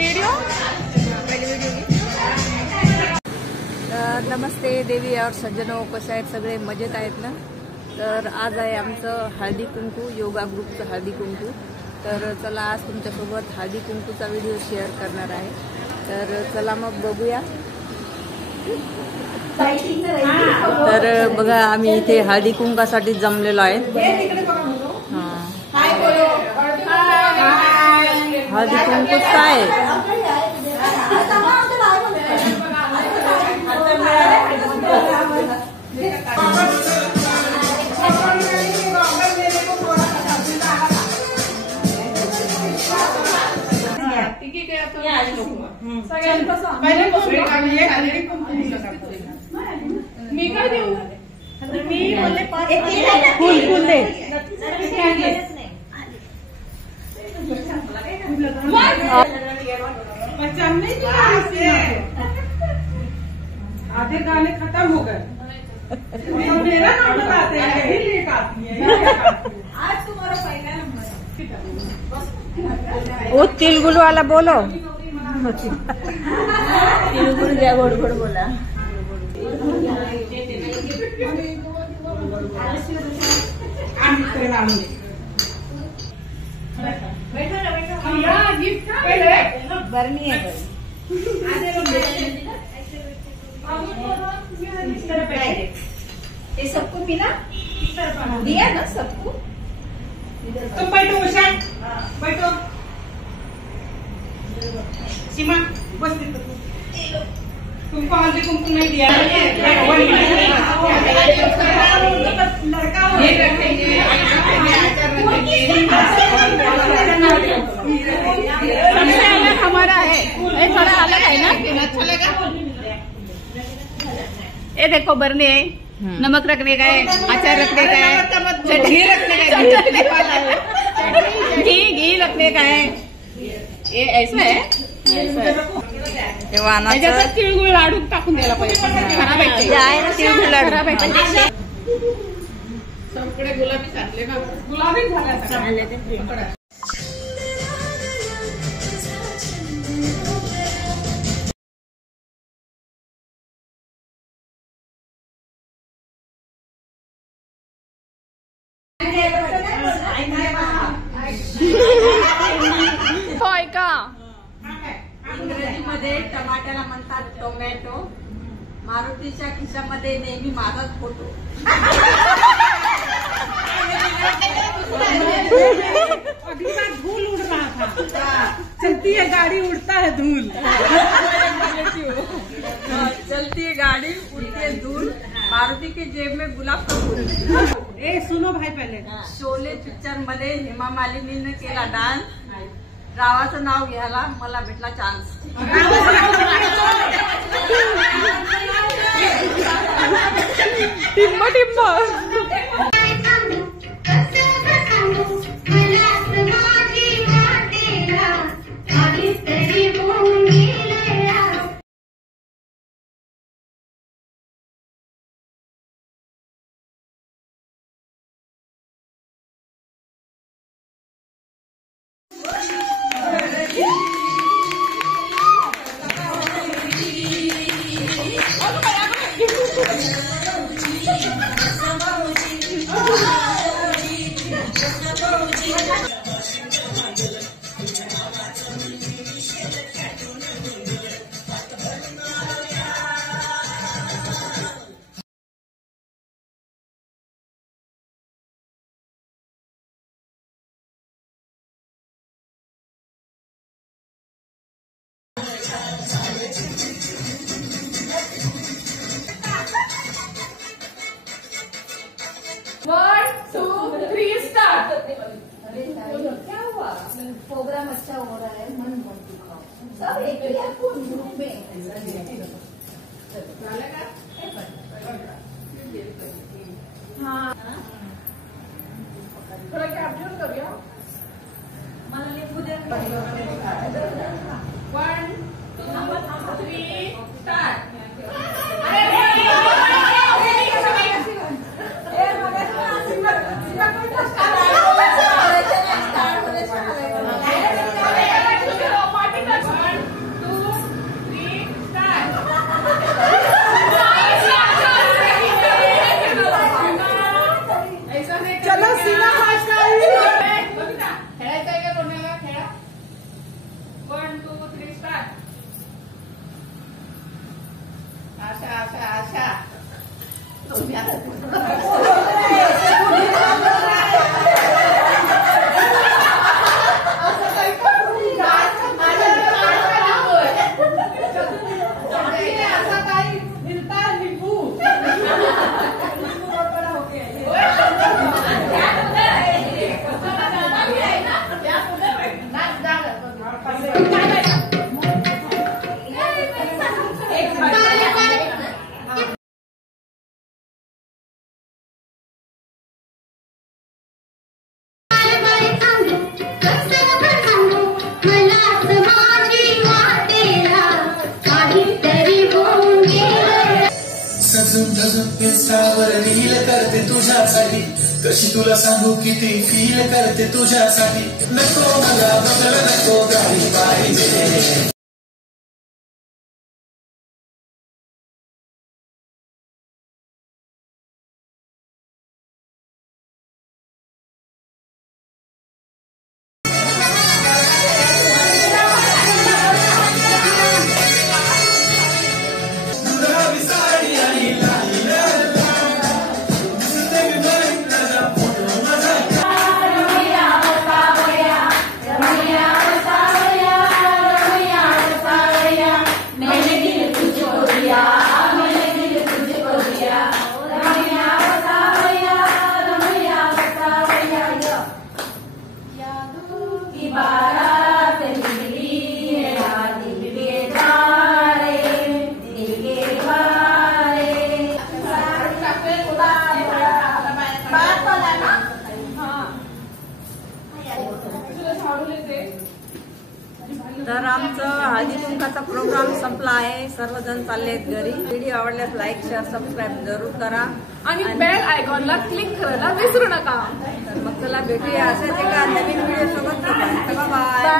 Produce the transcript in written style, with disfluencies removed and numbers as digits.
Video नमस्ते देवी और सज्जनों, कसे आहेत सगळे? मजेत आहेत ना? तर आज आहे आमचं हळदी कुंकू, योगा ग्रुपचं हळदी कुंकू. तर चला आज तुमच्यासोबत हळदी कुंकूचा व्हिडिओ शेअर करणार आहे. तर चला मग बघूया. तर बघा आम्ही इथे हळदी कुंकासाठी जमलेलो आहे. हळदी कुंकूच काय मी काय देऊ? मी फुल फुल दे. आधे गाने खत्म हो गए. मेरा नंबर आते हैं, यही लेट आती है. आज तुम्हारा पहला नंबर. वो तिलगुल वाला बोलो. तिलगुल द्या, गोड गोड बोला. बरनी है ये सबको मिला, दिया ना सबको. तुम बैठो उषा, बैठो. सीमा बस तुमको हल्दी कुमकुम नहीं दिया. लड़का हमारा है, ये थोड़ा अलग है ना. अच्छा लगा. ये देखो बरनी है, नमक रखने का है, अचार रखने का है, घी रखने का है, घी रखने का है. ये ऐसा आहे. त्याच्यात तिळगुळ लाडू टाकून द्यायला पाहिजे. खराब आहे तिळगुळ लाडू. खराब आहे. सगळे गुलाबी झाले ना. गुलाबी झाले. होय का? इंग्रजीमध्ये टमाट्याला म्हणतात टोमॅटो. मारुतीच्या खिशामध्ये नेहमी माझाच फोटो. अगली बार धूल उड़ रहा था. चलती है गाड़ी, उड़ता है धूल. चलती है गाड़ी, उड़ती है धूल. मारुती की जेब में गुलाब का फूल. ए सुनो भाई, पहले शोले पिक्चर मध्ये हेमा मालिनीने केला डान्स. रावाचं नाव घ्यायला मला भेटला चान्स. टिंब टिंब. क्या हुआ? प्रोग्राम अच्छा हो रहा है, मन मत दुखाओ. सब एक ग्रुप में. हाँ थोड़ा कैप्चर करूया. मला लिखू दे. 1 2 3 स्टार्ट. कशी तुला सांगू किती फील करते तुझ्यासाठी नको मला बदल नको गाडी पाहिजे तर आमचं हळदी कुंकाचा प्रोग्राम संपला आहे. सर्वजण चालले आहेत घरी. व्हिडिओ आवडल्यास लाईक शेअर सबस्क्राईब जरूर करा आणि बेल आयकॉनला क्लिक करायला विसरू नका. तर मग चला भेटूया अशाच एका नवीन व्हिडिओ सोबत. बाय.